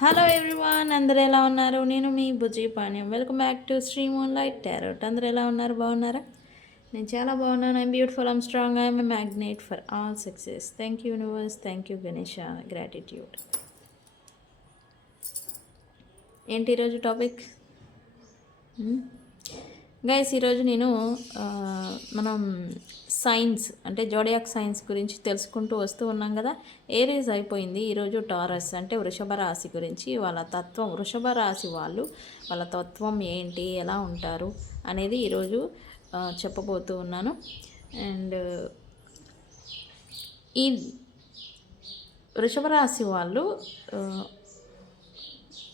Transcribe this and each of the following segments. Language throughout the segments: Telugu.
హలో ఎవ్రీవన్, అందరూ ఎలా ఉన్నారు? నేను మీ Bujji Panyam. Welcome back to Sri moonlight tarot. అందరూ ఎలా ఉన్నారు? బాగున్నారా? నేను చాలా బాగున్నాను. I'm beautiful, I'm strong, I'm a magnet for all success. Thank you universe, thank you Ganesha, gratitude. ఏంటి ఈరోజు టాపిక్? గైస్, ఈరోజు నేను మనం సైన్స్ అంటే జోడియాక్ సైన్స్ గురించి తెలుసుకుంటూ వస్తూ ఉన్నాం కదా. ఏరీస్ అయిపోయింది. ఈరోజు టారస్ అంటే వృషభ రాశి గురించి, వాళ్ళ తత్వం, వృషభ రాశి వాళ్ళు వాళ్ళ తత్వం ఏంటి, ఎలా ఉంటారు అనేది ఈరోజు చెప్పబోతూ ఉన్నాను. అండ్ ఈ వృషభ రాశి వాళ్ళు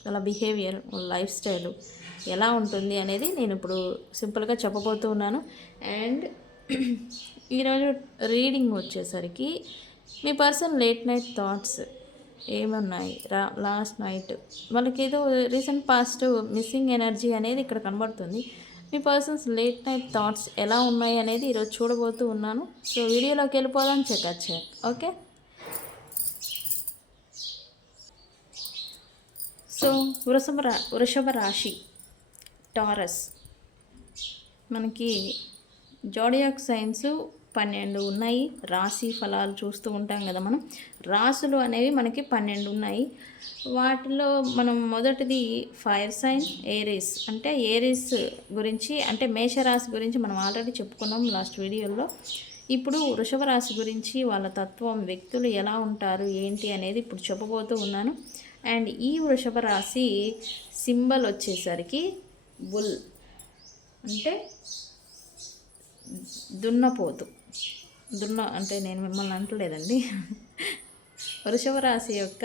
వాళ్ళ బిహేవియర్, లైఫ్ స్టైలు ఎలా ఉంటుంది అనేది నేను ఇప్పుడు సింపుల్గా చెప్పబోతూ ఉన్నాను. అండ్ ఈరోజు రీడింగ్ వచ్చేసరికి మీ పర్సన్ లేట్ నైట్ థాట్స్ ఏమున్నాయి, లాస్ట్ నైట్ వాళ్ళకి ఏదో రీసెంట్ పాస్ట్ మిస్సింగ్ ఎనర్జీ అనేది ఇక్కడ కనబడుతుంది. మీ పర్సన్స్ లేట్ నైట్ థాట్స్ ఎలా ఉన్నాయి అనేది ఈరోజు చూడబోతూ ఉన్నాను. సో వీడియోలోకి వెళ్ళిపోదాం. చెక్. ఓకే. సో వృషభ రాశి టారస్, మనకి జోడియాక్ సైన్స్ 12 ఉన్నాయి. రాశి ఫలాలు చూస్తూ ఉంటాం కదా మనం. రాసులు అనేవి మనకి 12 ఉన్నాయి. వాటిలో మనం మొదటిది ఫైర్ సైన్ ఏరీస్. అంటే ఏరీస్ గురించి, అంటే మేషరాశి గురించి మనం ఆల్రెడీ చెప్పుకున్నాం లాస్ట్ వీడియోలో. ఇప్పుడు వృషభ రాశి గురించి, వాళ్ళ తత్వం, వ్యక్తులు ఎలా ఉంటారు ఏంటి అనేది ఇప్పుడు చెప్పబోతూ ఉన్నాను. అండ్ ఈ వృషభ రాశి సింబల్ వచ్చేసరికి బుల్, అంటే దున్నపోతు. అంటే నేను మిమ్మల్ని అంటలేదండి. వృషభ రాశి యొక్క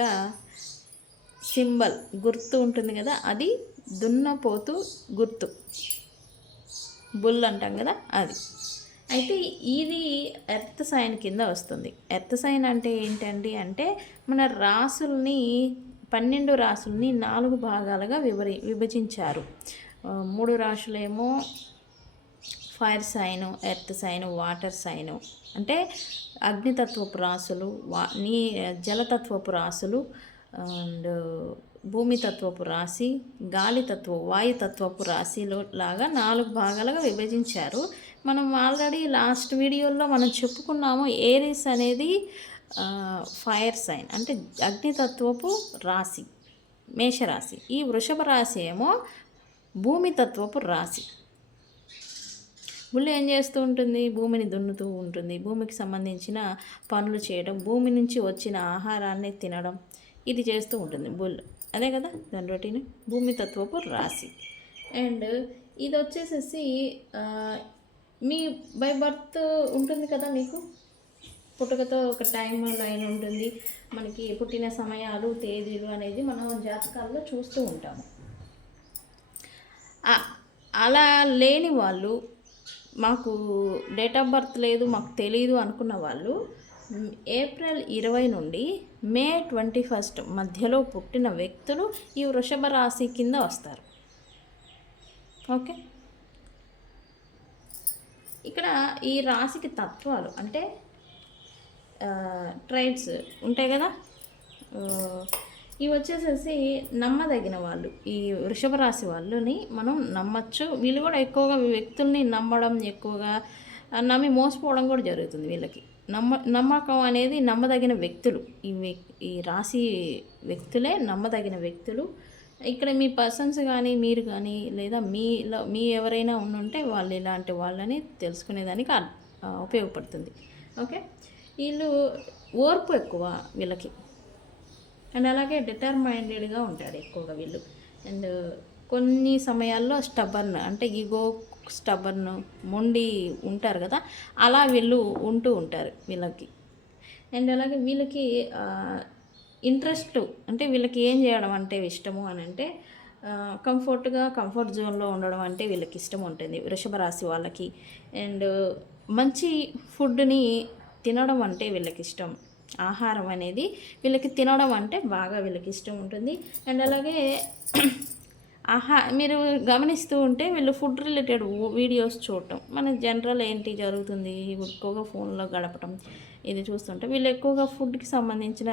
సింబల్, గుర్తు ఉంటుంది కదా, అది దున్నపోతు గుర్తు, బుల్ అంటాం కదా అది. అయితే ఇది ఎర్త్ సైన్ కింద వస్తుంది. ఎర్త్ సైన్ అంటే ఏంటండి అంటే మన రాసుల్ని, 12 రాసుల్ని 4 భాగాలుగా విభజించారు. 3 రాశులేమో fire sign, earth sign, water sign అంటే అగ్నితత్వపు రాసులు, జలతత్వపు రాసులు, అండ్ భూమితత్వపు రాశి, గాలితత్వ, వాయుతత్వపు రాశిలో లాగా 4 భాగాలుగా విభజించారు. మనం ఆల్రెడీ లాస్ట్ వీడియోలో మనం చెప్పుకున్నాము. ఏరీస్ అనేది ఫైర్ సైన్ అంటే అగ్నితత్వపు రాశి, మేషరాశి. ఈ వృషభ రాశి ఏమో భూమితత్వపు రాశి. బుల్ ఏం చేస్తూ ఉంటుంది? భూమిని దున్నుతూ ఉంటుంది. భూమికి సంబంధించిన పనులు చేయడం, భూమి నుంచి వచ్చిన ఆహారాన్ని తినడం, ఇది చేస్తూ ఉంటుంది బుల్. అదే కదా దాని రొటీన్, భూమితత్వపు రాశి. అండ్ ఇది వచ్చేసేసి మీ బై బర్త్ ఉంటుంది కదా, మీకు పుట్టుకతో ఒక టైం లైన్ ఉంటుంది. మనకి పుట్టిన సమయాలు, తేదీలు అనేది మనం జాతకాల్లో చూస్తూ ఉంటాము. అలా లేని వాళ్ళు, మాకు డేట్ ఆఫ్ బర్త్ లేదు, మాకు తెలీదు అనుకున్న వాళ్ళు ఏప్రిల్ 20 నుండి మే 21 మధ్యలో పుట్టిన వ్యక్తులు ఈ వృషభ రాశి కింద వస్తారు. ఓకే. ఇక్కడ ఈ రాశికి తత్వాలు అంటే ట్రైట్స్ ఉంటాయి కదా, ఇవి వచ్చేసేసి నమ్మదగిన వాళ్ళు. ఈ వృషభ రాశి వాళ్ళని మనం నమ్మచ్చు. వీళ్ళు కూడా ఎక్కువగా వ్యక్తుల్ని నమ్మడం, ఎక్కువగా నమ్మి మోసపోవడం కూడా జరుగుతుంది వీళ్ళకి. నమ్మకం అనేది నమ్మదగిన వ్యక్తులు. ఈ రాశి వ్యక్తులే నమ్మదగిన వ్యక్తులు. ఇక్కడ మీ పర్సన్స్ కానీ, మీరు కానీ, లేదా మీ ఎవరైనా ఉంటే వాళ్ళు ఇలాంటి వాళ్ళని తెలుసుకునేదానికి ఉపయోగపడుతుంది. ఓకే. వీళ్ళు ఓర్పు ఎక్కువ వీళ్ళకి. అండ్ అలాగే డిటర్మైండెడ్గా ఉంటాడు ఎక్కువగా వీళ్ళు. అండ్ కొన్ని సమయాల్లో స్టబర్న్ అంటే ఈగో, స్టబర్న్, మొండి ఉంటారు కదా, అలా వీళ్ళు ఉంటూ ఉంటారు వీళ్ళకి. అండ్ అలాగే వీళ్ళకి ఇంట్రెస్ట్ అంటే వీళ్ళకి ఏం చేయడం అంటే ఇష్టము అని అంటే కంఫర్ట్ జోన్లో ఉండడం అంటే వీళ్ళకి ఇష్టం ఉంటుంది వృషభ రాశి వాళ్ళకి. అండ్ మంచి ఫుడ్ని తినడం అంటే వీళ్ళకి ఇష్టం. ఆహారం అనేది వీళ్ళకి తినడం అంటే బాగా వీళ్ళకి ఇష్టం ఉంటుంది. అండ్ అలాగే మీరు గమనిస్తూ ఉంటే వీళ్ళు ఫుడ్ రిలేటెడ్ వీడియోస్ చూడటం, మన జనరల్ ఏంటి జరుగుతుంది, ఎక్కువగా ఫోన్లో గడపటం, ఇది చూస్తుంటే వీళ్ళు ఎక్కువగా ఫుడ్కి సంబంధించిన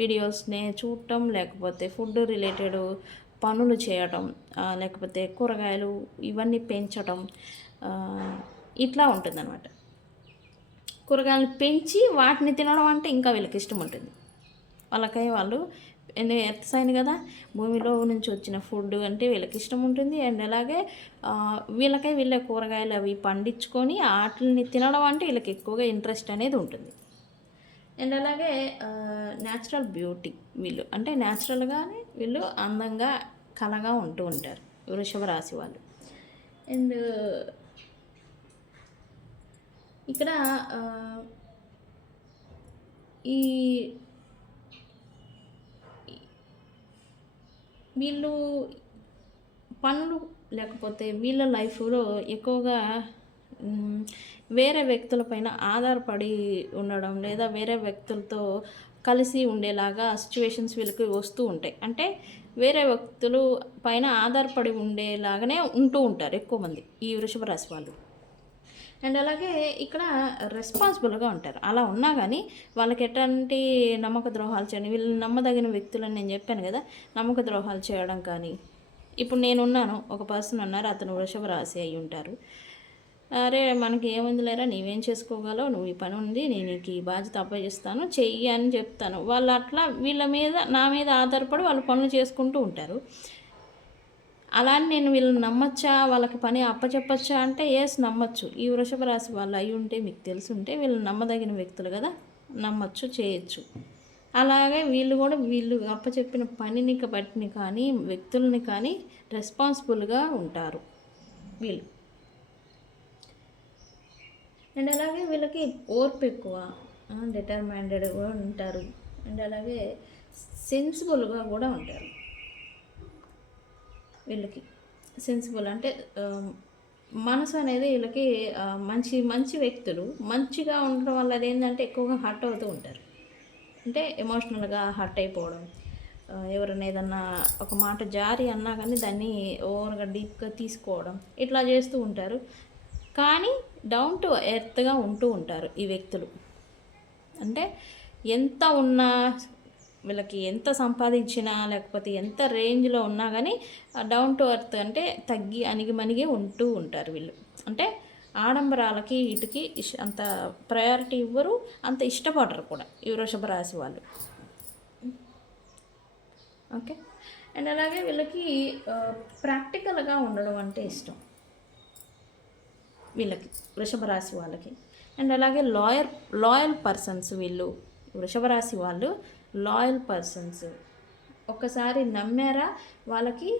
వీడియోస్ని చూడటం, లేకపోతే ఫుడ్ రిలేటెడ్ పనులు చేయటం, లేకపోతే కూరగాయలు ఇవన్నీ పెంచటం, ఇట్లా ఉంటుందన్నమాట. కూరగాయలు పెంచి వాటిని తినడం అంటే ఇంకా వీళ్ళకి ఇష్టం ఉంటుంది. వాళ్ళకై వాళ్ళు ఎర్త్ సైన్ కదా, భూమిలో నుంచి వచ్చిన ఫుడ్ అంటే వీళ్ళకి ఇష్టం ఉంటుంది. అండ్ అలాగే వీళ్ళకై వీళ్ళ కూరగాయలు అవి పండించుకొని వాటిని తినడం అంటే వీళ్ళకి ఎక్కువగా ఇంట్రెస్ట్ అనేది ఉంటుంది. అండ్ అలాగే న్యాచురల్ బ్యూటీ వీళ్ళు, అంటే న్యాచురల్గానే వీళ్ళు అందంగా కళగా ఉంటూ ఉంటారు వృషభ రాశి వాళ్ళు. అండ్ ఇక్కడ ఈ వీళ్ళు పనులు లేకపోతే వీళ్ళ లైఫ్లో ఎక్కువగా వేరే వ్యక్తులపైన ఆధారపడి ఉండడం, లేదా వేరే వ్యక్తులతో కలిసి ఉండేలాగా సిచ్యువేషన్స్ వీళ్ళకి వస్తూ ఉంటాయి. అంటే వేరే వ్యక్తులు పైన ఆధారపడి ఉండేలాగానే ఉంటూ ఉంటారు ఎక్కువ మంది ఈ వృషభ రాశి వాళ్ళు. అండ్ అలాగే ఇక్కడ రెస్పాన్సిబుల్గా ఉంటారు. అలా ఉన్నా కానీ వాళ్ళకి ఎట్లాంటి నమ్మక ద్రోహాలు చేయడం, వీళ్ళు నమ్మదగిన వ్యక్తులని నేను చెప్పాను కదా, నమ్మక ద్రోహాలు చేయడం కానీ, ఇప్పుడు నేనున్నాను, ఒక పర్సన్ ఉన్నారు, అతను వృషభ రాశి అయి ఉంటారు. అరే మనకి ఏముంది లేరా, నీవేం చేసుకోగలవు, నువ్వు ఈ పని ఉంది, నేను నీకు ఈ బాధ్యత అప్పగిస్తాను, చెయ్యి అని చెప్తాను. వాళ్ళు అట్లా వీళ్ళ మీద నా మీద ఆధారపడి వాళ్ళు పనులు చేసుకుంటూ ఉంటారు. అలా నేను వీళ్ళని నమ్మచ్చా, వాళ్ళకి పని అప్పచెప్పచ్చా అంటే ఎస్ నమ్మచ్చు. ఈ వృషభ రాశి వాళ్ళు అయి ఉంటే మీకు తెలుసుంటే వీళ్ళు నమ్మదగిన వ్యక్తులు కదా, నమ్మచ్చు, చేయొచ్చు. అలాగే వీళ్ళు కూడా వీళ్ళు అప్పచెప్పిన పనిని బట్టిని కానీ వ్యక్తులని కానీ రెస్పాన్సిబుల్గా ఉంటారు వీళ్ళు. అండ్ అలాగే వీళ్ళకి ఓర్పు ఎక్కువ, డిటర్మైండెడ్గా ఉంటారు. అండ్ అలాగే సెన్సిబుల్గా కూడా ఉంటారు. వీళ్ళకి సెన్సిబుల్ అంటే మనసు అనేది వీళ్ళకి మంచి మంచి వ్యక్తులు మంచిగా ఉండడం వల్ల అదేంటంటే ఎక్కువగా హర్ట్ అవుతూ ఉంటారు. అంటే ఎమోషనల్గా హర్ట్ అయిపోవడం, ఎవరైనా ఏదన్నా ఒక మాట జారి అన్నా కానీ దాన్ని ఓవర్గా డీప్గా తీసుకోవడం, ఇట్లా చేస్తూ ఉంటారు. కానీ డౌన్ టు ఎర్త్గా ఉంటూ ఉంటారు ఈ వ్యక్తులు. అంటే ఎంత ఉన్నా వీళ్ళకి ఎంత సంపాదించినా లేకపోతే ఎంత రేంజ్లో ఉన్నా కానీ డౌన్ టు ఎర్త్ అంటే తగ్గి అణిగిమణిగి ఉంటూ ఉంటారు వీళ్ళు. అంటే ఆడంబరాలకి వీటికి అంత ప్రయారిటీ ఇవ్వరు, అంత ఇష్టపడరు కూడా ఈ వృషభ రాశి వాళ్ళు. ఓకే. అండ్ అలాగే వీళ్ళకి ప్రాక్టికల్గా ఉండడం అంటే ఇష్టం వీళ్ళకి, వృషభ రాశి వాళ్ళకి. అండ్ అలాగే లాయల్ పర్సన్స్ వీళ్ళు, వృషభ రాశి వాళ్ళు లాయల్ పర్సన్స్. ఒక్కసారి నమ్మారా వాళ్ళకి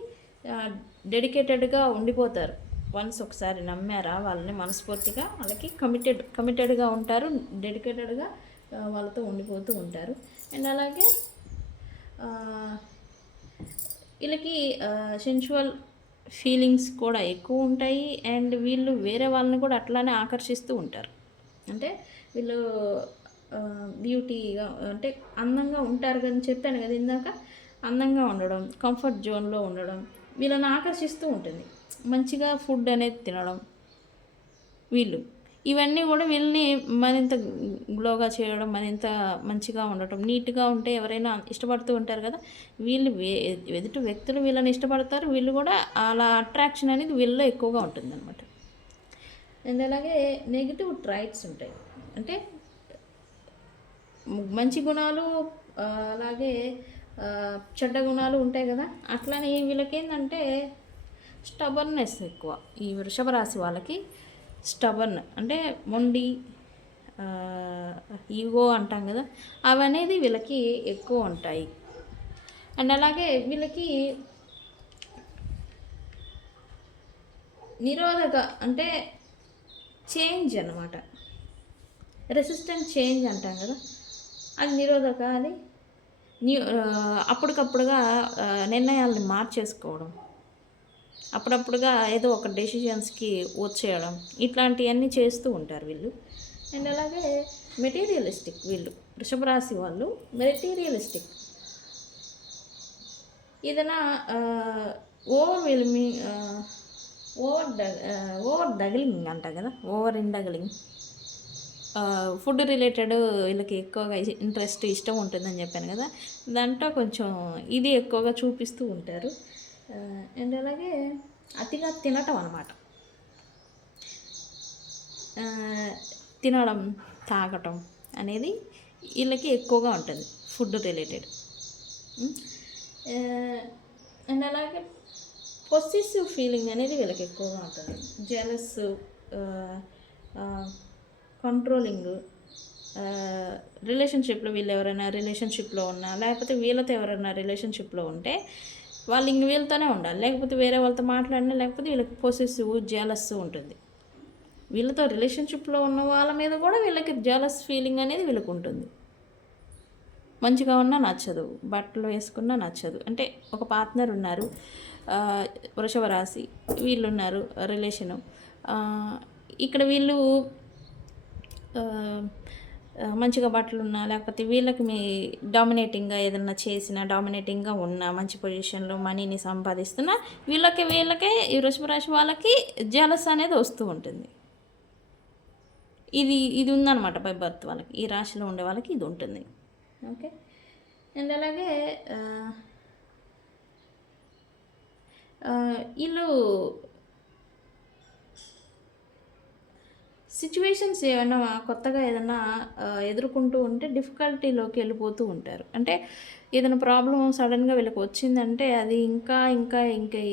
డెడికేటెడ్గా ఉండిపోతారు. వన్స్ ఒకసారి నమ్మారా వాళ్ళని మనస్ఫూర్తిగా వాళ్ళకి కమిటెడ్గా ఉంటారు, డెడికేటెడ్గా వాళ్ళతో ఉండిపోతూ ఉంటారు. అండ్ అలాగే వీళ్ళకి సెన్షువల్ ఫీలింగ్స్ కూడా ఎక్కువ ఉంటాయి. అండ్ వీళ్ళు వేరే వాళ్ళని కూడా అట్లానే ఆకర్షిస్తూ ఉంటారు. అంటే వీళ్ళు బ్యూటీగా అంటే అందంగా ఉంటారు కదా, చెప్పాను కదా ఇందాక, అందంగా ఉండడం, కంఫర్ట్ జోన్లో ఉండడం వీళ్ళని ఆకర్షిస్తూ ఉంటుంది. మంచిగా ఫుడ్ అనేది తినడం, వీళ్ళు ఇవన్నీ కూడా వీళ్ళని మరింత గ్లోగా చేయడం, మరింత మంచిగా ఉండటం, నీట్గా ఉంటే ఎవరైనా ఇష్టపడుతూ ఉంటారు కదా, వీళ్ళు ఎదుటి వ్యక్తులు వీళ్ళని ఇష్టపడతారు, వీళ్ళు కూడా అలా అట్రాక్షన్ అనేది వీళ్ళలో ఎక్కువగా ఉంటుంది అనమాట. అండ్ అలాగే నెగిటివ్ ట్రైట్స్ ఉంటాయి. అంటే మంచి గుణాలు అలాగే చెడ్డ గుణాలు ఉంటాయి కదా, అట్లనే వీళ్ళకేంటంటే స్టబర్నెస్ ఎక్కువ. ఈ వృషభ రాశి వాళ్ళకి స్టబర్న్ అంటే మొండి, ఈగో అంటాం కదా, అవనేది వీళ్ళకి ఎక్కువ ఉంటాయి. అండ్ అలాగే వీళ్ళకి నిరోధక అంటే చేంజ్ అన్నమాట, రెసిస్టెంట్ చేంజ్ అంటాం కదా, అది నిరోధక. అది అప్పటికప్పుడుగా నిర్ణయాలను మార్చేసుకోవడం, అప్పుడప్పుడుగా ఏదో ఒక డెసిషన్స్కి వచ్చేయడం, ఇట్లాంటివన్నీ చేస్తూ ఉంటారు వీళ్ళు. అండ్ అలాగే మెటీరియలిస్టిక్ వీళ్ళు, వృషభ రాశి వాళ్ళు మెటీరియలిస్టిక్. ఏదైనా ఓవర్ డగ్లింగ్ అంట కదా, ఓవర్ ఇండగ్లింగ్, ఫుడ్ రిలేటెడ్ వీళ్ళకి ఎక్కువగా ఇంట్రెస్ట్ ఇష్టం ఉంటుందని చెప్పాను కదా, దాంట్లో కొంచెం ఇది ఎక్కువగా చూపిస్తూ ఉంటారు. అండ్ అలాగే అతిగా తినటం అనమాట, తినడం తాగటం అనేది వీళ్ళకి ఎక్కువగా ఉంటుంది ఫుడ్ రిలేటెడ్. అండ్ అలాగే పొసెసివ్ ఫీలింగ్ అనేది వీళ్ళకి ఎక్కువగా ఉంటుంది. జెలస్, కంట్రోలింగ్, రిలేషన్షిప్లో వీళ్ళు ఎవరైనా రిలేషన్షిప్లో ఉన్నా, లేకపోతే వీళ్ళతో ఎవరైనా రిలేషన్షిప్లో ఉంటే వాళ్ళు ఇంక వీళ్ళతోనే ఉండాలి, లేకపోతే వేరే వాళ్ళతో మాట్లాడినా, లేకపోతే వీళ్ళకి పొసెసివ్ జెలస్ ఉంటుంది. వీళ్ళతో రిలేషన్షిప్లో ఉన్న వాళ్ళ మీద కూడా వీళ్ళకి జెలస్ ఫీలింగ్ అనేది వీళ్ళకి ఉంటుంది. మంచిగా ఉన్నా నచ్చదు, బట్టలు వేసుకున్నా నచ్చదు. అంటే ఒక పార్ట్నర్ ఉన్నారు, వృషభ రాశి వీళ్ళు ఉన్నారు రిలేషను. ఇక్కడ వీళ్ళు మంచిగా బట్టలు ఉన్నా, లేకపోతే వీళ్ళకి మీ డామినేటింగ్గా ఏదన్నా చేసినా, డామినేటింగ్గా ఉన్నా, మంచి పొజిషన్లో మనీని సంపాదిస్తున్నా, వీళ్ళకే ఈ వృషభ రాశి వాళ్ళకి జలస్ అనేది వస్తూ ఉంటుంది. ఇది ఉందన్నమాట బై బర్త్ వాళ్ళకి, ఈ రాశిలో ఉండే వాళ్ళకి ఇది ఉంటుంది. ఓకే. అండ్ అలాగే వీళ్ళు సిచ్యువేషన్స్ ఏమైనా కొత్తగా ఏదైనా ఎదుర్కొంటూ ఉంటే డిఫికల్టీలోకి వెళ్ళిపోతూ ఉంటారు. అంటే ఏదైనా ప్రాబ్లం సడన్గా వీళ్ళకి వచ్చిందంటే అది ఇంకా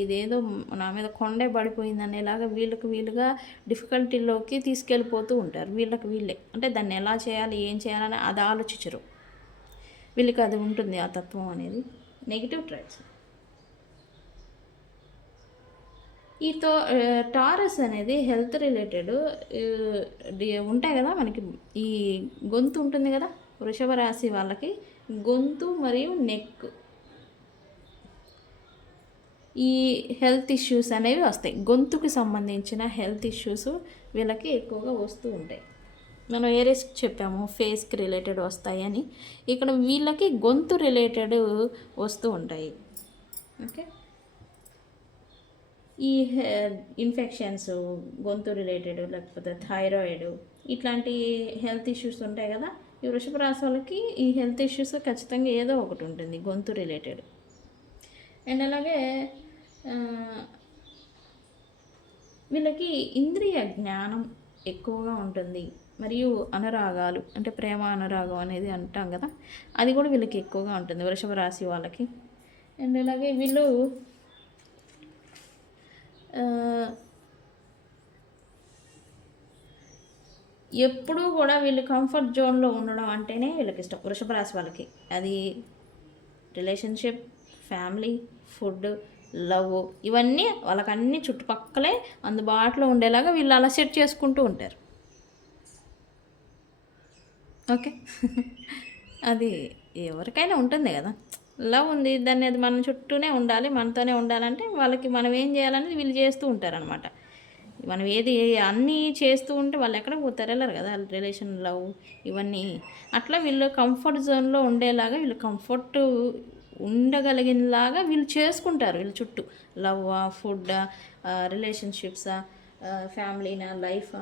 ఇదేదో నా మీద కొండే పడిపోయింది అనేలాగా వీళ్ళుగా డిఫికల్టీలోకి తీసుకెళ్ళిపోతూ ఉంటారు. వీళ్ళే అంటే దాన్ని ఎలా చేయాలి, ఏం చేయాలని అది ఆలోచించరు. వీళ్ళకి అది ఉంటుంది, ఆ తత్వం అనేది. నెగిటివ్ ట్రైట్స్. ఈ టారస్ అనేది హెల్త్ రిలేటెడ్ ఉంటాయి కదా మనకి. ఈ గొంతు ఉంటుంది కదా వృషభ రాశి వాళ్ళకి, గొంతు మరియు నెక్, ఈ హెల్త్ ఇష్యూస్ అనేవి వస్తాయి. గొంతుకు సంబంధించిన హెల్త్ ఇష్యూస్ వీళ్ళకి ఎక్కువగా వస్తూ ఉంటాయి. మనం ఏరేస్కి చెప్పాము ఫేస్కి రిలేటెడ్ వస్తాయి అని, ఇక్కడ వీళ్ళకి గొంతు రిలేటెడ్ వస్తూ ఉంటాయి. ఓకే. ఈ ఇన్ఫెక్షన్స్, గొంతు రిలేటెడ్, లేకపోతే థైరాయిడ్, ఇట్లాంటి హెల్త్ ఇష్యూస్ ఉంటాయి కదా, ఈ వృషభ రాశి వాళ్ళకి ఈ హెల్త్ ఇష్యూస్ ఖచ్చితంగా ఏదో ఒకటి ఉంటుంది గొంతు రిలేటెడ్. అండ్ అలాగే వీళ్ళకి ఇంద్రియ జ్ఞానం ఎక్కువగా ఉంటుంది, మరియు అనురాగాలు అంటే ప్రేమ అనురాగం అనేది అంటాం కదా, అది కూడా వీళ్ళకి ఎక్కువగా ఉంటుంది వృషభ రాశి వాళ్ళకి. అండ్ అలాగే వీళ్ళు ఎప్పుడూ కూడా వీళ్ళు కంఫర్ట్ జోన్లో ఉండడం అంటేనే వీళ్ళకి ఇష్టం వృషభ రాశి వాళ్ళకి. అది రిలేషన్షిప్, ఫ్యామిలీ, ఫుడ్, లవ్, ఇవన్నీ వాళ్ళకి అన్నీ చుట్టుపక్కలే అందుబాటులో ఉండేలాగా వీళ్ళు అలా సెట్ చేసుకుంటూ ఉంటారు. ఓకే. అది ఎవరికైనా ఉంటుంది కదా, లవ్ ఉంది, దాన్ని అది మన చుట్టూనే ఉండాలి, మనతోనే ఉండాలంటే వాళ్ళకి మనం ఏం చేయాలనేది వీళ్ళు చేస్తూ ఉంటారనమాట. మనం ఏది అన్నీ చేస్తూ ఉంటే వాళ్ళు ఎక్కడికి పోతారు, వెళ్ళరు కదా. రిలేషన్, లవ్, ఇవన్నీ అట్లా వీళ్ళు కంఫర్ట్ జోన్లో ఉండేలాగా, వీళ్ళు కంఫర్ట్ ఉండగలిగినలాగా వీళ్ళు చేసుకుంటారు వీళ్ళ చుట్టూ. లవ్, ఫుడ్, రిలేషన్షిప్సా, ఫ్యామిలీనా, లైఫా,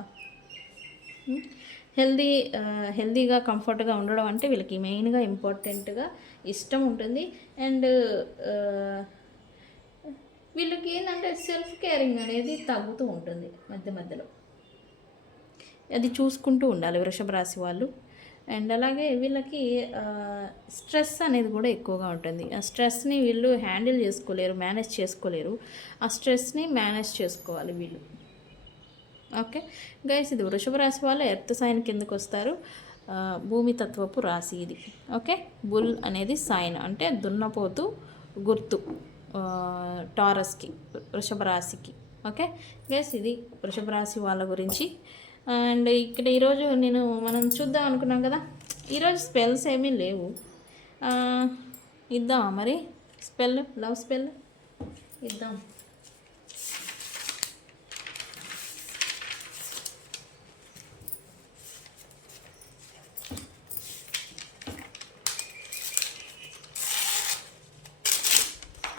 హెల్దీగా కంఫర్ట్గా ఉండడం అంటే వీళ్ళకి మెయిన్గా ఇంపార్టెంట్గా ఇష్టం ఉంటుంది. అండ్ వీళ్ళకి ఏంటంటే సెల్ఫ్ కేరింగ్ అనేది తగ్గుతూ ఉంటుంది మధ్యలో, అది చూసుకుంటూ ఉండాలి వృషభ రాశి వాళ్ళు. అండ్ అలాగే వీళ్ళకి స్ట్రెస్ అనేది కూడా ఎక్కువగా ఉంటుంది. ఆ స్ట్రెస్ని వీళ్ళు హ్యాండిల్ చేసుకోలేరు, మేనేజ్ చేసుకోలేరు. ఆ స్ట్రెస్ని మేనేజ్ చేసుకోవాలి వీళ్ళు. ఓకే గైస్, ఇది వృషభ రాశి వాళ్ళు ఎర్త్ సైన్ కిందకు వస్తారు. భూమి తత్వపు రాశి ఇది. ఓకే. బుల్ అనేది సైన్ అంటే దున్నపోతు గుర్తు టారస్కి, వృషభ రాశికి. ఓకే గైస్, ఇది వృషభ రాశి వాళ్ళ గురించి. అండ్ ఇక్కడ ఈరోజు మనం చూద్దాం అనుకున్నాం కదా, ఈరోజు స్పెల్స్ ఏమీ లేవు. ఇద్దామా మరి స్పెల్, లవ్ స్పెల్ ఇద్దాం.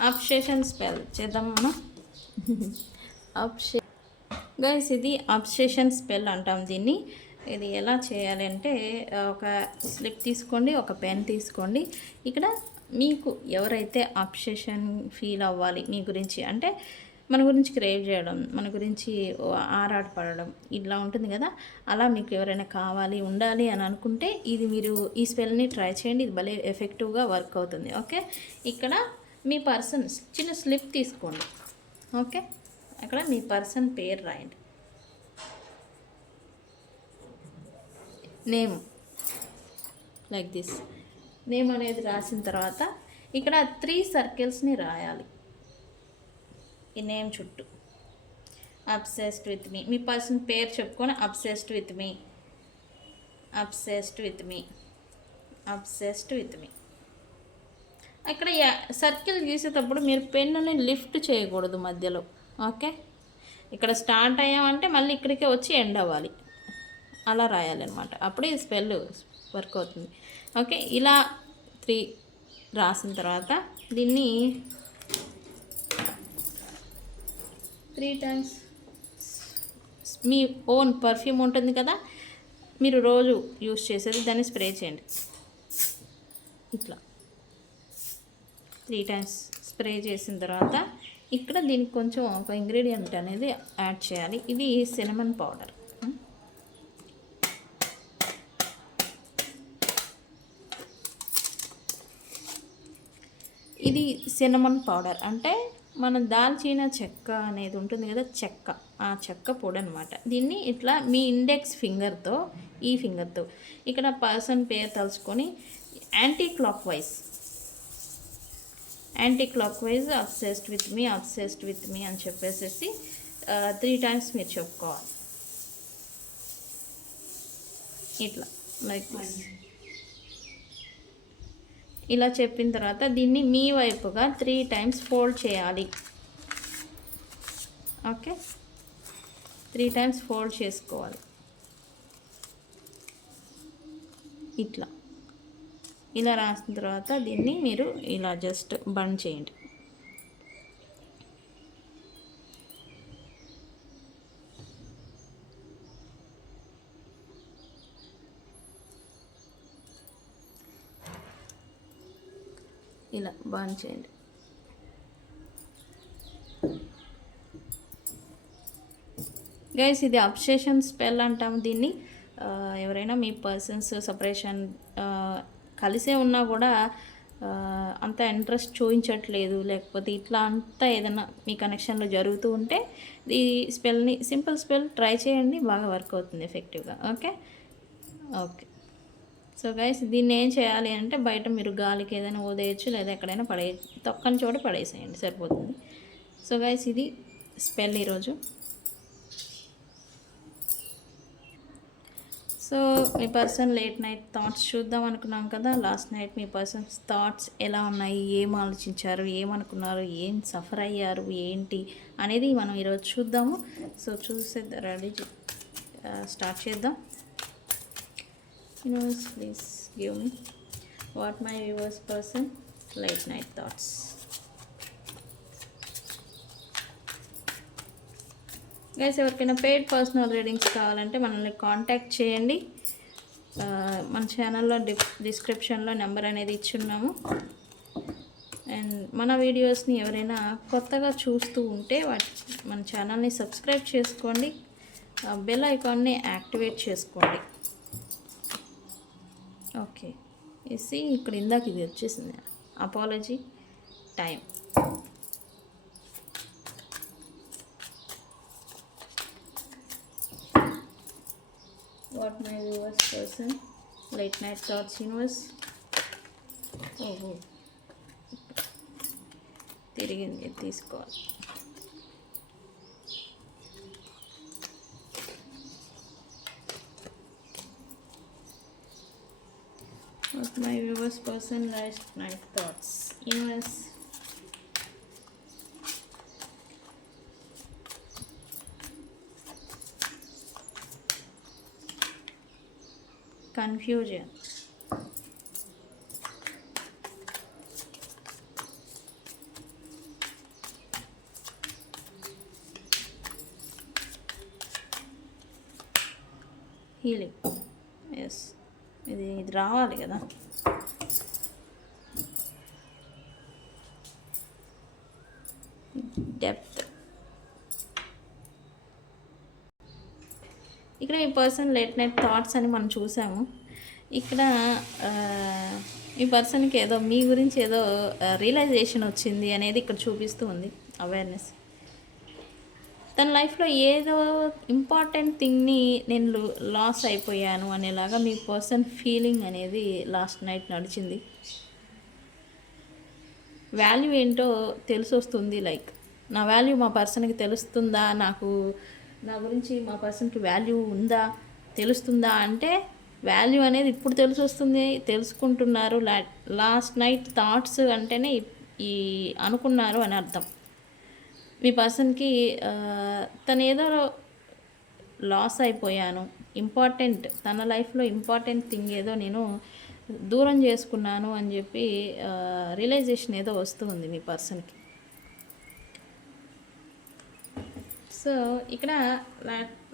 అబ్సెషన్ స్పెల్ చేద్దాం మనం. గైస్, ఇది అబ్సెషన్ స్పెల్ అంటాం దీన్ని. ఇది ఎలా చేయాలి అంటే ఒక స్లిప్ తీసుకోండి, ఒక పెన్ తీసుకోండి. ఇక్కడ మీకు ఎవరైతే అబ్సెషన్ ఫీల్ అవ్వాలి మీ గురించి, అంటే మన గురించి క్రేవ్ చేయడం, మన గురించి ఆరాటపడడం ఇట్లా ఉంటుంది కదా, అలా మీకు ఎవరైనా కావాలి ఉండాలి అని అనుకుంటే ఇది మీరు ఈ స్పెల్ని ట్రై చేయండి. ఇది భలే ఎఫెక్టివ్గా వర్క్ అవుతుంది. ఓకే, ఇక్కడ మీ పర్సన్ చిన్న స్లిప్ తీసుకోండి. ఓకే, అక్కడ మీ పర్సన్ పేరు రాయండి. Name like this. నేమ్ అనేది రాసిన తర్వాత ఇక్కడ 3 సర్కిల్స్ని రాయాలి ఈ నేమ్ చుట్టూ. అబ్సెస్డ్ విత్ మీ, మీ పర్సన్ పేరు చెప్పుకొని obsessed with me, obsessed with me, obsessed with me. ఇక్కడ సర్కిల్ గీసేటప్పుడు మీరు పెన్నుని లిఫ్ట్ చేయకూడదు మధ్యలో. ఓకే, ఇక్కడ స్టార్ట్ అయ్యామంటే మళ్ళీ ఇక్కడికే వచ్చి ఎండ్ అవ్వాలి, అలా రాయాలన్నమాట. అప్పుడు ఈ స్పెల్ వర్క్ అవుతుంది. ఓకే, ఇలా 3 రాసిన తర్వాత దీన్ని 3 టైమ్స్ మీ ఓన్ పర్ఫ్యూమ్ ఉంటుంది కదా, మీరు రోజు యూస్ చేసేది, దాన్ని స్ప్రే చేయండి. ఇట్లా 3 టైమ్స్ స్ప్రే చేసిన తర్వాత ఇక్కడ దీనికి కొంచెం ఒక ఇంగ్రీడియంట్ అనేది యాడ్ చేయాలి. ఇది సినమన్ పౌడర్. ఇది సినమన్ పౌడర్ అంటే మన దాల్చిన చెక్క అనేది ఉంటుంది కదా, చెక్క, ఆ చెక్క పొడి అనమాట. దీన్ని ఇట్లా మీ ఇండెక్స్ ఫింగర్తో, ఈ ఫింగర్తో ఇక్కడ పర్సన్ పేరు తలుచుకొని anti clockwise obsessed with me, obsessed with me అని చెప్పేసి 3 టైమ్స్ మీరు చెప్పుకోవాలి. ఇట్లా లైక్ దిస్. ఇలా చెప్పిన తర్వాత దీన్ని మీ వైపుగా 3 టైమ్స్ ఫోల్డ్ చేయాలి. ఓకే, 3 టైమ్స్ ఫోల్డ్ చేసుకోవాలి. ఇట్లా ఇలా రాసిన తర్వాత దీన్ని మీరు ఇలా జస్ట్ బండ్ చేయండి. ఇలా బండ్ చేయండి. గైస్, ఇది అబ్సెషన్ స్పెల్ అంటాం దీన్ని. ఎవరైనా మీ పర్సన్స్ సపరేషన్ కలిసే ఉన్నా కూడా అంత ఇంట్రెస్ట్ చూపించట్లేదు, లేకపోతే ఇట్లా అంతా ఏదైనా మీ కనెక్షన్లో జరుగుతూ ఉంటే ఈ స్పెల్ని, సింపుల్ స్పెల్ ట్రై చేయండి, బాగా వర్క్ అవుతుంది ఎఫెక్టివ్గా. ఓకే ఓకే సో గైస్, దీన్ని ఏం చేయాలి అంటే బయట మీరు గాలికి ఏదైనా వదిలేయచ్చు, లేదా ఎక్కడైనా తొక్కని చోట పడేసేయండి, సరిపోతుంది. సో గైస్, ఇది స్పెల్ ఈరోజు. సో మీ పర్సన్ లేట్ నైట్ థాట్స్ చూద్దాం అనుకున్నాం కదా. లాస్ట్ నైట్ మీ పర్సన్స్ థాట్స్ ఎలా ఉన్నాయి, ఏం ఆలోచించారు, ఏమనుకున్నారు, ఏం సఫర్ అయ్యారు, ఏంటి అనేది మనం ఈరోజు చూద్దాము. సో రెడీ స్టార్ట్ చేద్దాం. Universe, please give me what my viewers person late night thoughts. Guys, ఎవరికైనా పెయిడ్ పర్సనల్ రీడింగ్స్ కావాలంటే మనల్ని కాంటాక్ట్ చేయండి. మన ఛానల్లో డిస్క్రిప్షన్లో నెంబర్ అనేది ఇచ్చున్నాము. అండ్ మన వీడియోస్ని ఎవరైనా కొత్తగా చూస్తూ ఉంటే మన ఛానల్ని సబ్స్క్రైబ్ చేసుకోండి, బెల్ ఐకాన్ని యాక్టివేట్ చేసుకోండి. ఓకే, ఇసి ఇక్కడ ఇందాక ఇది వచ్చేసింది, apology time. What my viewers person late night thoughts universe. ఓహో, తిరిగింది, తీసుకోవాలి. What my viewers person last night thoughts. Universe. Confusion. Healing. Yes, ఇది రావాలి కదా. డెప్త్. ఇక్కడ ఈ పర్సన్ లేట్ నైట్ థాట్స్ అని మనం చూసాము. ఇక్కడ ఈ పర్సన్కి ఏదో మీ గురించి ఏదో రియలైజేషన్ వచ్చింది అనేది ఇక్కడ చూపిస్తూ ఉంది. అవేర్నెస్. తన లైఫ్లో ఏదో ఇంపార్టెంట్ థింగ్ని నేను లాస్ అయిపోయాను అనేలాగా మీ పర్సన్ ఫీలింగ్ అనేది లాస్ట్ నైట్ నడిచింది. వాల్యూ ఏంటో తెలిసి వస్తుంది. లైక్ నా వాల్యూ మా పర్సన్కి తెలుస్తుందా, నా గురించి మా పర్సన్కి వాల్యూ ఉందా, తెలుస్తుందా అంటే వాల్యూ అనేది ఇప్పుడు తెలిసి వస్తుంది, తెలుసుకుంటున్నారు. లాస్ట్ నైట్ థాట్స్ అంటేనే ఈ అనుకున్నారు అని అర్థం. మీ పర్సన్కి తను ఏదో లాస్ అయిపోయాను, ఇంపార్టెంట్ తన లైఫ్లో ఇంపార్టెంట్ థింగ్ ఏదో నేను దూరం చేసుకున్నాను అని చెప్పి రియలైజేషన్ ఏదో వస్తుంది మీ పర్సన్కి. సో ఇక్కడ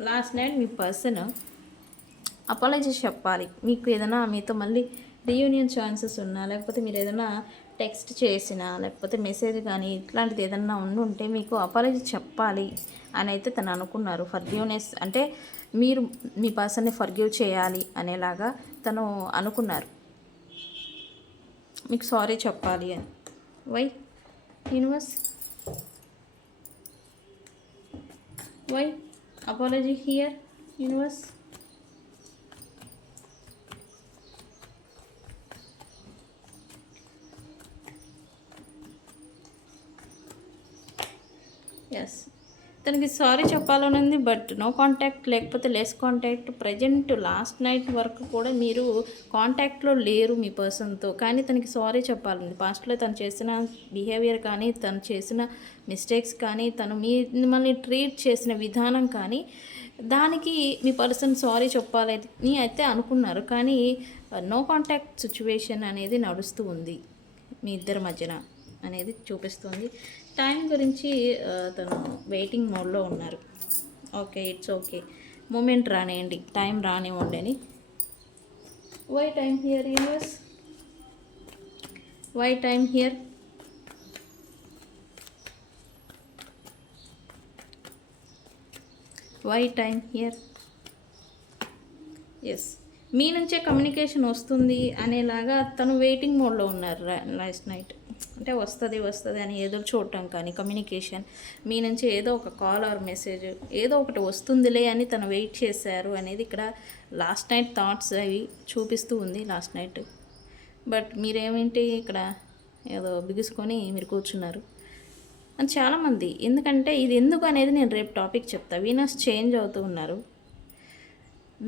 లాస్ట్ నైట్ మీ పర్సన్ అపాలజీ చెప్పాలి. మీకు ఏదైనా మీతో మళ్ళీ రీయూనియన్ ఛాన్సెస్ ఉన్నా, లేకపోతే మీరు ఏదైనా టెక్స్ట్ చేసినా, లేకపోతే మెసేజ్ కానీ ఇట్లాంటిది ఏదన్నా ఉంటే మీకు అపాలజీ చెప్పాలి అని అయితే తను అనుకున్నారు. ఫర్గివ్నెస్ అంటే మీరు మీ పర్సన్ని ఫర్గివ్ చేయాలి అనేలాగా తను అనుకున్నారు. మీకు సారీ చెప్పాలి అని. Why universe, why apology here universe? Yes, తనకి సారీ చెప్పాలని ఉంది, బట్ నో కాంటాక్ట్, లేకపోతే less contact. Present last night వరకు కూడా మీరు కాంటాక్ట్లో లేరు మీ పర్సన్తో, కానీ తనకి సారీ చెప్పాలండి. పాస్ట్లో తను చేసిన బిహేవియర్ కానీ, తను చేసిన మిస్టేక్స్ కానీ, తను మిమ్మల్ని ట్రీట్ చేసిన విధానం కానీ, దానికి మీ పర్సన్ సారీ చెప్పాలని అయితే అనుకున్నారు. కానీ నో కాంటాక్ట్ సిచ్యువేషన్ అనేది నడుస్తూ ఉంది మీ ఇద్దరి మధ్యన అనేది చూపిస్తుంది. టైం గురించి తను వెయిటింగ్ మోడ్లో ఉన్నారు. ఓకే, ఇట్స్ ఓకే, మూమెంట్ రానివ్వండి, టైం రానివ్వండి అని. Why time here universe? Why time here? Why time here? Yes, మీ నుంచే కమ్యూనికేషన్ వస్తుంది అనేలాగా తను వెయిటింగ్ మోడ్లో ఉన్నారు లాస్ట్ నైట్. అంటే వస్తుంది అని ఎదురు చూడటం కానీ, కమ్యూనికేషన్ మీ నుంచి ఏదో ఒక కాల్ ఆర్ మెసేజ్ ఏదో ఒకటి వస్తుందిలే అని తను వెయిట్ చేశారు అనేది ఇక్కడ లాస్ట్ నైట్ థాట్స్ అవి చూపిస్తూ ఉంది లాస్ట్ నైట్. బట్ మీరేమిటి ఇక్కడ ఏదో బిగుసుకొని మీరు కూర్చున్నారు అని చాలామంది. ఎందుకంటే ఇది ఎందుకు అనేది నేను రేపు టాపిక్ చెప్తాను. వీనస్ చేంజ్ అవుతూ ఉన్నారు.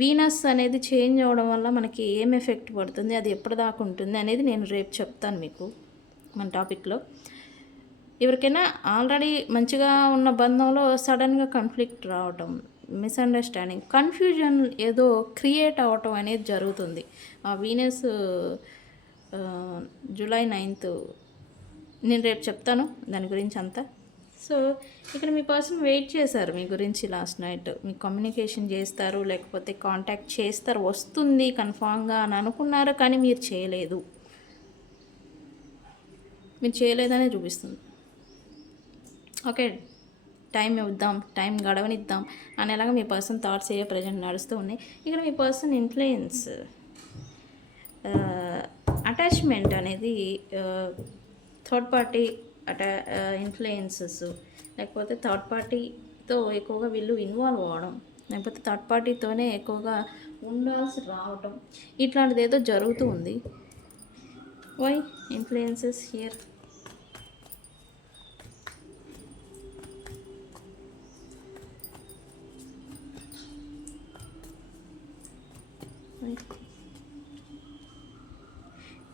వీనస్ అనేది చేంజ్ అవ్వడం వల్ల మనకి ఏం ఎఫెక్ట్ పడుతుంది, అది ఎప్పటిదాకా ఉంటుంది అనేది నేను రేపు చెప్తాను మీకు మన టాపిక్లో. ఎవరికైనా ఆల్రెడీ మంచిగా ఉన్న బంధంలో సడన్గా కాన్ఫ్లిక్ట్ రావటం, మిస్అండర్స్టాండింగ్, కన్ఫ్యూజన్ ఏదో క్రియేట్ అవ్వటం అనేది జరుగుతుంది. ఆ వీనస్ జూలై 9th నేను రేపు చెప్తాను దాని గురించి అంతా. సో ఇక్కడ మీ పర్సన్ వెయిట్ చేశారు మీ గురించి లాస్ట్ నైట్. మీ కమ్యూనికేషన్ చేస్తారు, లేకపోతే కాంటాక్ట్ చేస్తారు, వస్తుంది కన్ఫామ్గా అని అనుకున్నారు, కానీ మీరు చేయలేదు. మీరు చేయలేదనే చూపిస్తుంది. ఓకే, టైం ఇద్దాం, టైం గడవనిద్దాం అనేలాగా మీ పర్సన్ థాట్స్ ఏ ప్రజెంట్ నడుస్తూ ఉన్నాయి. ఇక్కడ మీ పర్సన్ ఇన్ఫ్లుయెన్స్, అటాచ్మెంట్ అనేది థర్డ్ పార్టీ ఇన్ఫ్లుయెన్సెస్, లేకపోతే థర్డ్ పార్టీతో ఎక్కువగా వీళ్ళు ఇన్వాల్వ్ అవ్వడం, లేకపోతే థర్డ్ పార్టీతోనే ఎక్కువగా ఉండాల్సి రావటం, ఇట్లాంటిది ఏదో జరుగుతూ ఉంది. Why influences here?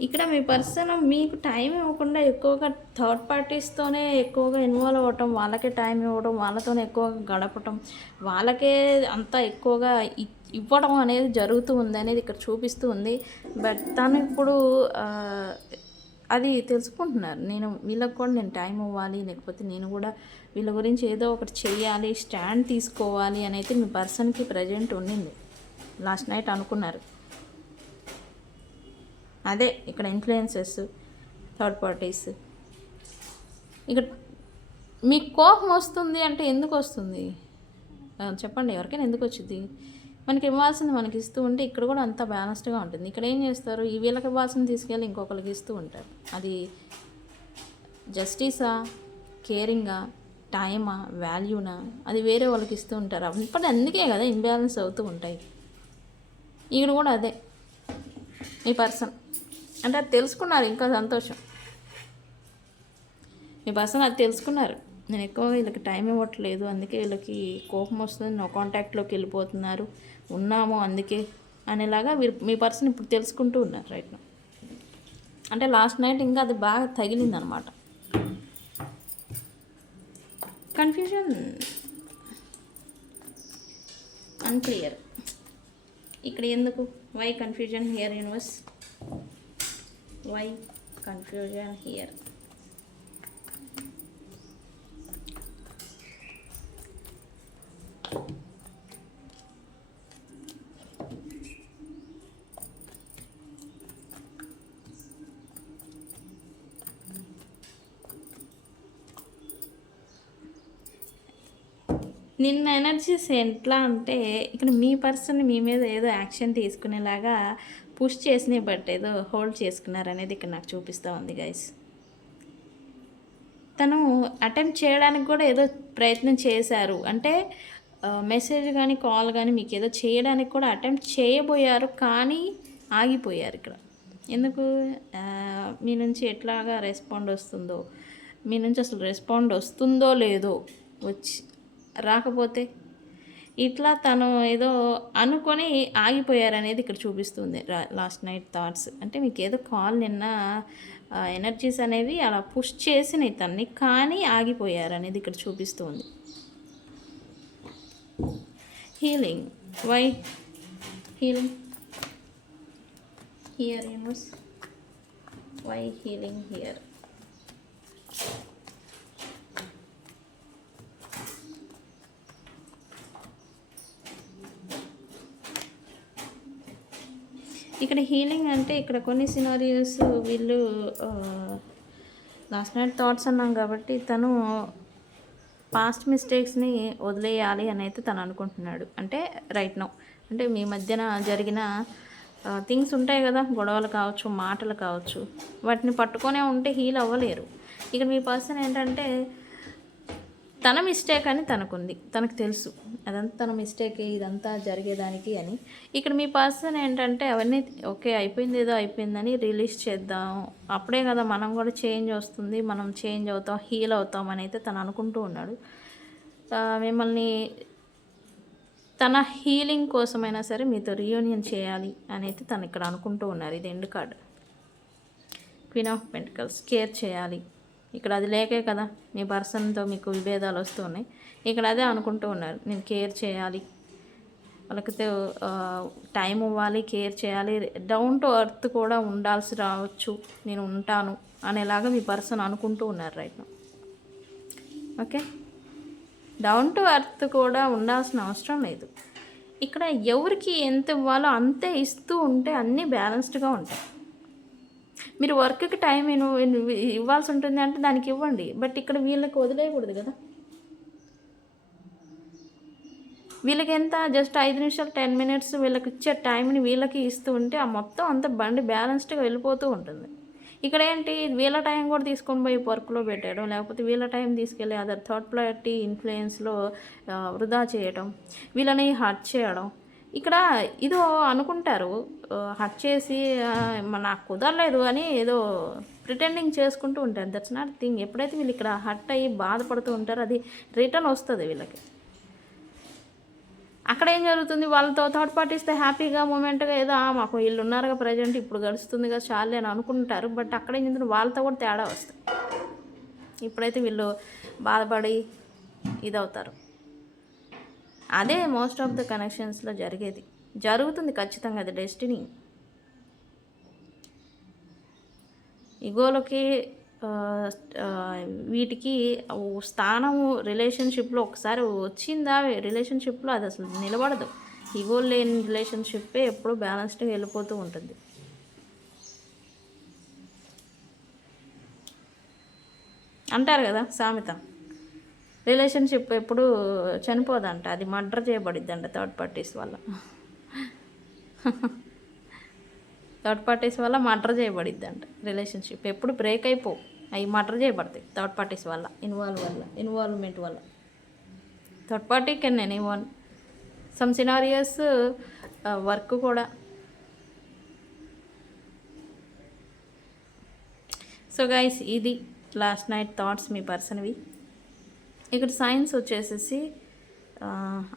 ఇక్కడ మీ పర్సన్ మీకు టైం ఇవ్వకుండా ఎక్కువగా థర్డ్ పార్టీస్తోనే ఎక్కువగా ఇన్వాల్వ్ అవ్వటం, వాళ్ళకే టైం ఇవ్వడం, వాళ్ళతోనే ఎక్కువగా గడపటం, వాళ్ళకే అంతా ఎక్కువగా ఇవ్వడం అనేది జరుగుతూ ఉంది అనేది ఇక్కడ చూపిస్తూ ఉంది. బట్ తను ఇప్పుడు అది తెలుసుకుంటున్నారు. వీళ్ళకి కూడా నేను టైం ఇవ్వాలి, లేకపోతే నేను కూడా వీళ్ళ గురించి ఏదో ఒకటి చెయ్యాలి, స్టాండ్ తీసుకోవాలి అని అయితే మీ పర్సన్కి ప్రజెంట్ ఉండింది. లాస్ట్ నైట్ అనుకున్నారు. అదే ఇక్కడ ఇన్ఫ్లుయెన్సెస్, థర్డ్ పార్టీస్. ఇక్కడ మీకు కోపం వస్తుంది అంటే ఎందుకు వస్తుంది చెప్పండి? ఎవరికైనా ఎందుకు వచ్చింది? మనకి ఇవ్వాల్సింది మనకి ఇస్తూ ఉంటే ఇక్కడ కూడా అంతా బ్యాలెన్స్డ్గా ఉంటుంది. ఇక్కడ ఏం చేస్తారు, ఈ వీళ్ళకి ఇవ్వాల్సింది తీసుకెళ్ళి ఇంకొకరికి ఇస్తూ ఉంటారు. అది జస్టిసా, కేరింగా, టైమా, వాల్యూనా, అది వేరే వాళ్ళకి ఇస్తూ ఉంటారు. అప్పుడు అందుకే కదా ఇంబ్యాలెన్స్ అవుతూ ఉంటాయి. ఇక్కడ కూడా అదే మీ పర్సన్ అంటే అది తెలుసుకున్నారు, ఇంకా సంతోషం. మీ పర్సన్ అది తెలుసుకున్నారు, నేను ఎక్కువ వీళ్ళకి టైం ఇవ్వట్లేదు, అందుకే వీళ్ళకి కోపం వస్తుంది, నో కాంటాక్ట్లోకి వెళ్ళిపోతున్నారు, ఉన్నాము అందుకే అనేలాగా మీ పర్సన్ ఇప్పుడు తెలుసుకుంటూ ఉన్నారు రైట్ నౌ. అంటే లాస్ట్ నైట్ ఇంకా అది బాగా తగిలిందనమాట. Confusion, unclear. ఇక్కడ ఎందుకు? Why confusion here universe? Why confusion here? నిన్న ఎనర్జీస్ ఎట్లా అంటే ఇక్కడ మీ పర్సన్ మీ మీద ఏదో యాక్షన్ తీసుకునేలాగా పుష్ చేసినా బట్ ఏదో హోల్డ్ చేసుకున్నారు అనేది ఇక్కడ నాకు చూపిస్తూ ఉంది గైస్. తను అటెంప్ట్ చేయడానికి కూడా ఏదో ప్రయత్నం చేశారు, అంటే మెసేజ్ కానీ కాల్ కానీ మీకు ఏదో చేయడానికి కూడా అటెంప్ట్ చేయబోయారు, కానీ ఆగిపోయారు ఇక్కడ. ఎందుకు? మీ నుంచి ఎట్లాగా రెస్పాండ్ వస్తుందో, మీ నుంచి అసలు రెస్పాండ్ వస్తుందో లేదో, వచ్చి రాకపోతే ఇట్లా తను ఏదో అనుకొని ఆగిపోయారనేది ఇక్కడ చూపిస్తుంది లాస్ట్ నైట్ థాట్స్. అంటే మీకు ఏదో కాల్ నిన్న ఎనర్జీస్ అనేవి అలా పుష్ చేసినాయి తన్ని, కానీ ఆగిపోయారు అనేది ఇక్కడ చూపిస్తుంది. Healing, why healing here universe? Why healing here? ఇక్కడ హీలింగ్ అంటే ఇక్కడ కొన్ని సినారియోస్ వీళ్ళు లాస్ట్ నైట్ థాట్స్ అన్నాం కాబట్టి తను పాస్ట్ మిస్టేక్స్ని వదిలేయాలి అని అయితే తను అనుకుంటున్నాడు. అంటే రైట్ నౌ అంటే మీ మధ్యన జరిగిన థింగ్స్ ఉంటాయి కదా, గొడవలు కావచ్చు, మాటలు కావచ్చు, వాటిని పట్టుకొనే ఉంటే హీల్ అవ్వలేరు. ఇక్కడ మీ పర్సన్ ఏంటంటే తన మిస్టేక్ అని తనకుంది, తనకు తెలుసు అదంతా తన మిస్టేక్, ఇదంతా జరిగేదానికి అని. ఇక్కడ మీ పర్సన్ ఏంటంటే అవన్నీ ఓకే అయిపోయింది, ఏదో అయిపోయిందని రిలీజ్ చేద్దాం, అప్పుడే కదా మనం కూడా చేంజ్ వస్తుంది, మనం చేంజ్ అవుతాం, హీల్ అవుతాం అని అయితే తను అనుకుంటూ ఉన్నాడు. మిమ్మల్ని తన హీలింగ్ కోసమైనా సరే మీతో రీయూనియన్ చేయాలి అని అయితే తను ఇక్కడ అనుకుంటూ ఉన్నారు. ఇది end card, queen of pentacles. Care చేయాలి, ఇక్కడ అది లేకే కదా మీ పర్సన్తో మీకు విభేదాలు వస్తూ ఉన్నాయి. ఇక్కడ అదే అనుకుంటూ ఉన్నారు, నేను కేర్ చేయాలి, వాళ్ళకి టైం ఇవ్వాలి, కేర్ చేయాలి, డౌన్ టు ఎర్త్ కూడా ఉండాల్సి రావచ్చు, నేను ఉంటాను అనేలాగా మీ పర్సన్ అనుకుంటూ ఉన్నారు right now. Okay, down to earth కూడా ఉండాల్సిన అవసరం లేదు. ఇక్కడ ఎవరికి ఎంత ఇవ్వాలో అంతే ఇస్తూ ఉంటే అన్నీ బ్యాలెన్స్డ్గా ఉంటాయి. మీరు వర్క్కి టైం ఇవ్వాల్సి ఉంటుంది అంటే దానికి ఇవ్వండి, బట్ ఇక్కడ వీళ్ళకి వదిలేయకూడదు కదా. వీళ్ళకి ఎంత జస్ట్ 5 నిమిషాలు 10 మినిట్స్ వీళ్ళకి ఇచ్చే టైంని వీళ్ళకి ఇస్తూ ఉంటే ఆ మొత్తం అంత బండి బ్యాలెన్స్డ్గా వెళ్ళిపోతూ ఉంటుంది. ఇక్కడ ఏంటి, వీళ్ళ టైం కూడా తీసుకొని పోయి వర్క్లో పెట్టడం, లేకపోతే వీళ్ళ టైం తీసుకెళ్ళి అదర్ థర్డ్ పార్టీ ఇన్ఫ్లుయెన్స్లో వృధా చేయడం, వీళ్ళని హర్ట్ చేయడం. ఇక్కడ ఇదో అనుకుంటారు, హర్ట్ చేసి నాకు కుదరలేదు అని ఏదో ప్రిటెండింగ్ చేసుకుంటూ ఉంటారు. That's not thing. ఎప్పుడైతే వీళ్ళు ఇక్కడ హర్ట్ అయ్యి బాధపడుతూ ఉంటారో అది రిటర్న్ వస్తుంది వీళ్ళకి. అక్కడ ఏం జరుగుతుంది, వాళ్ళతో థర్డ్ పార్టీస్తో హ్యాపీగా మూమెంట్గా ఏదో మాకు వీళ్ళు ఉన్నారుగా ప్రజెంట్ ఇప్పుడు గడుస్తుంది కదా చాలే అని అనుకుంటారు. బట్ అక్కడ ఏం జరుగుతుంది, వాళ్ళతో కూడా తేడా వస్తుంది. ఇప్పుడైతే వీళ్ళు బాధపడి ఇదవుతారు. అదే మోస్ట్ ఆఫ్ ద కనెక్షన్స్లో జరుగుతుంది ఖచ్చితంగా, అది డెస్టినీ. ఇగోలకి వీటికి స్థానము రిలేషన్షిప్లో ఒకసారి వచ్చిందా రిలేషన్షిప్లో అది అసలు నిలబడదు. ఈగో లేని రిలేషన్షిప్పే ఎప్పుడు బ్యాలెన్స్డ్గా వెళ్ళిపోతూ ఉంటుంది. అంటారు కదా సామెత, రిలేషన్షిప్ ఎప్పుడు చనిపోదంట, అది మర్డర్ చేయబడిద్దంట థర్డ్ పార్టీస్ వల్ల. థర్డ్ పార్టీస్ వల్ల మర్డర్ చేయబడిద్దంట రిలేషన్షిప్, ఎప్పుడు బ్రేక్ అయిపో, అవి మర్డర్ చేయబడతాయి థర్డ్ పార్టీస్ వల్ల, ఇన్వాల్వ్మెంట్ వల్ల. Third party can anyone, some scenarios work కూడా. సో గైస్, ఇది లాస్ట్ నైట్ థాట్స్ మీ పర్సన్వి. ఇక్కడ సైన్స్ వచ్చేసేసి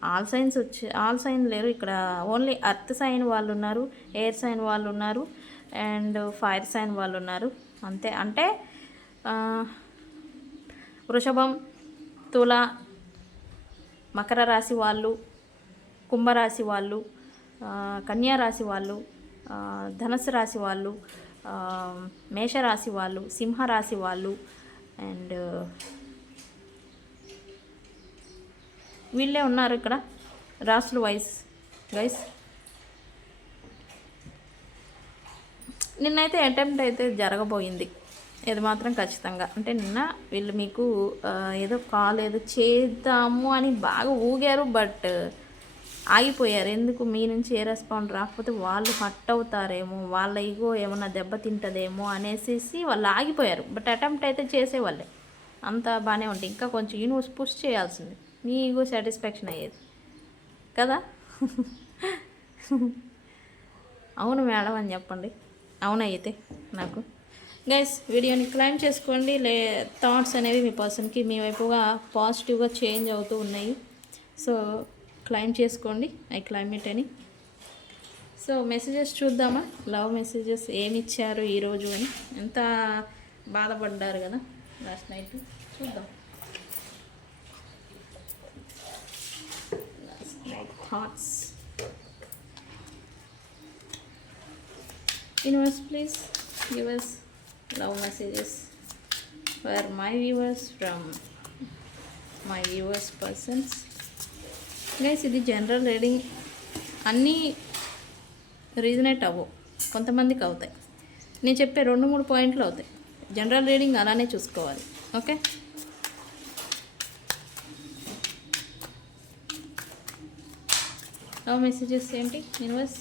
ఆల్ సైన్ లేరు ఇక్కడ, ఓన్లీ అర్త్ సైన్ వాళ్ళు ఉన్నారు, ఎయిర్ సైన్ వాళ్ళు ఉన్నారు, అండ్ ఫైర్ సైన్ వాళ్ళు ఉన్నారు అంతే. అంటే వృషభం, తుల, మకర రాశి వాళ్ళు, కుంభరాశి వాళ్ళు, కన్యా రాశి వాళ్ళు, ధనుసు రాశి వాళ్ళు, మేషరాశి వాళ్ళు, సింహరాశి వాళ్ళు, అండ్ వీళ్ళే ఉన్నారు ఇక్కడ రాసులు వైస్ గైస్. నిన్నైతే అటెంప్ట్ అయితే జరగబోయింది, ఇది మాత్రం ఖచ్చితంగా. అంటే నిన్న వీళ్ళు మీకు ఏదో కాల్ ఏదో చేద్దాము అని బాగా ఊగారు, బట్ ఆగిపోయారు. ఎందుకు, మీ నుంచి ఏ రెస్పాండ్ రాకపోతే వాళ్ళు హట్ అవుతారేమో, వాళ్ళ ఈగో ఏమన్నా దెబ్బతింటుందేమో అనేసి వాళ్ళు ఆగిపోయారు. బట్ అటెంప్ట్ అయితే చేసేవాళ్ళే, అంత బాగానే ఉంటుంది. ఇంకా కొంచెం యూనివర్స్ పుష్ చేయాల్సింది, మీ ఈగో సాటిస్ఫాక్షన్ అయ్యేది కదా. అవును మేడం అని చెప్పండి, అవునైతే నాకు. గైస్, వీడియోని క్లైమ్ చేసుకోండి. థాట్స్ అనేవి మీ పర్సన్కి మీ వైపుగా పాజిటివ్గా చేంజ్ అవుతూ ఉన్నాయి. సో క్లైమ్ చేసుకోండి, ఐ క్లైమ్ ఇట్ అని. సో మెసేజెస్ చూద్దామా, లవ్ మెసేజెస్ ఏమి ఇచ్చారు ఈరోజు అని. ఎంత బాధపడ్డారు కదా లాస్ట్ నైట్, చూద్దాం. Last night thoughts. Universe please give us love messages for my viewers from my viewers persons. Guys, ఇది జనరల్ రీడింగ్, అన్నీ రీజనేట్ అవ్వవు, కొంతమందికి అవుతాయి. నేను చెప్పే 2-3 పాయింట్లు అవుతాయి. జనరల్ రీడింగ్ అలానే చూసుకోవాలి, ఓకే. లవ్ మెసేజెస్ ఏంటి యూనివర్స్?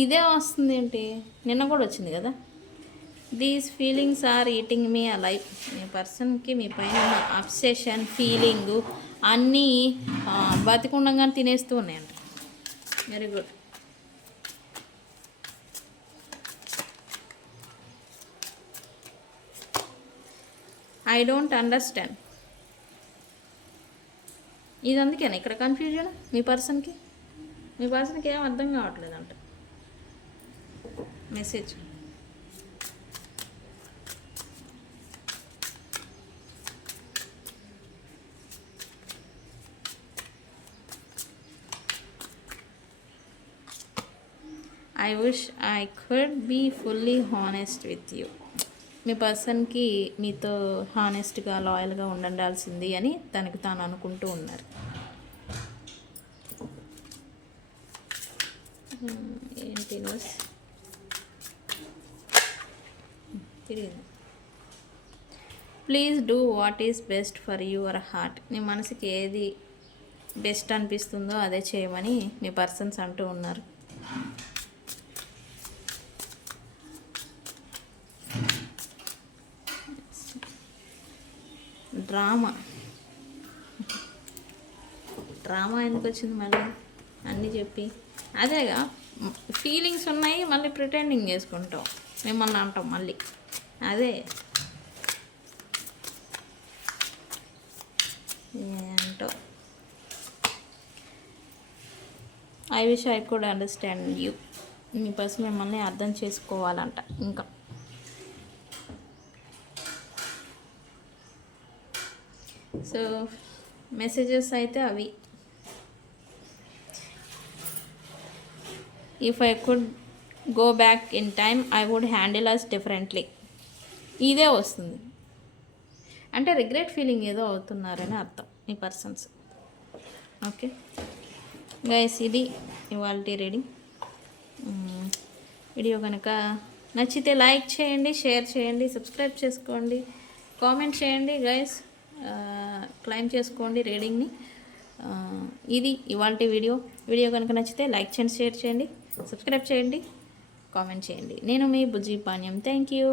ఇదే వస్తుంది ఏంటి, నిన్న కూడా వచ్చింది కదా. These feelings are eating me alive. మీ పర్సన్కి మీ పైన అబ్సెషన్ ఫీలింగు అన్నీ బతికుండగానే తినేస్తూ ఉన్నాయంట. Very good. I don't understand. ఇది అందుకేనా ఇక్కడ కన్ఫ్యూజన్ మీ పర్సన్కి ఏం అర్థం కావట్లేదంట message. I wish I could be fully honest with you. మీ పర్సన్కి మీతో హానెస్ట్గా లాయల్గా ఉండాల్సింది అని తనకు తాను అనుకుంటూ ఉన్నారు. ఏంటి తిరిగింది. Please do what is best for your heart. నీ మనసుకి ఏది బెస్ట్ అనిపిస్తుందో అదే చేయమని మీ పర్సన్స్ అంటూ ఉన్నారు. డ్రామా ఎందుకు వచ్చింది మళ్ళీ అన్నీ చెప్పి? అదేగా, ఫీలింగ్స్ ఉన్నాయి, మళ్ళీ ప్రిటెండింగ్ చేసుకుంటాం, మిమ్మల్ని అంటాం మళ్ళీ. అదే ఏంటో. I wish I could understand you. మీ పర్సన్ మిమ్మల్ని అర్థం చేసుకోవాలంట ఇంకా. సో మెసేజెస్ అయితే అవి. If I could go back in time I would handle us differently. ఇదే వస్తుంది, అంటే రిగ్రెట్ ఫీలింగ్ ఏదో అవుతున్నారని అర్థం మీ పర్సన్స్. ఓకే గైస్, ఇది ఇవాళ రీడింగ్. వీడియో కనుక నచ్చితే లైక్ చేయండి, షేర్ చేయండి, సబ్స్క్రైబ్ చేసుకోండి, కామెంట్ చేయండి గైస్, క్లైమ్ చేసుకోండి రీడింగ్ని. ఇది ఇవాళ వీడియో కనుక నచ్చితే లైక్ చేయండి, షేర్ చేయండి, సబ్స్క్రైబ్ చేయండి, కామెంట్ చేయండి. నేను మీ బుజ్జి పాణ్యం. Thank you.